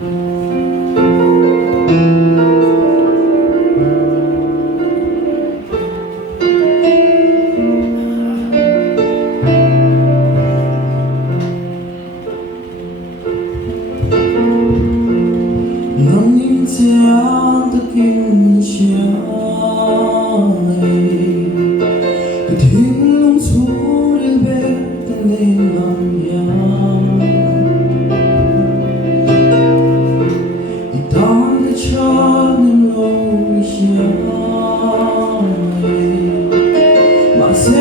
Chẳng tất kinh trái từ thiên lung xuống đến bên ta lên lòng nhau thì tan để cho nên lâu dài mà sẽ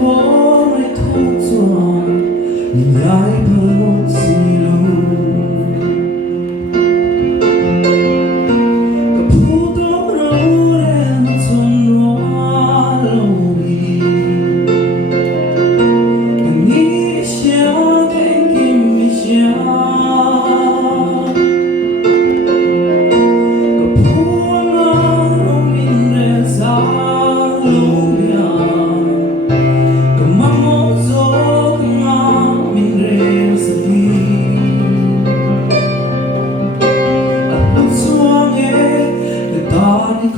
khó mấy thuốc rồi nhìn lại bao gì đâu.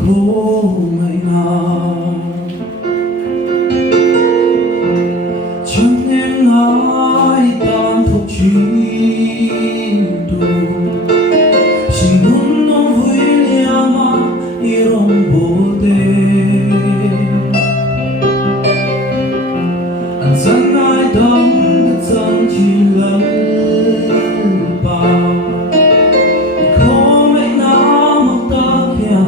Khổ ngày nào chẳng em ai tan thuộc chính tu chỉ muốn nó vui liama irong bote anh dẫn ai đắm cái chân chỉ lẫn bao khó mấy nào mà ta khen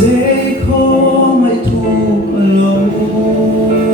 sẽ khó mấy thu lâu.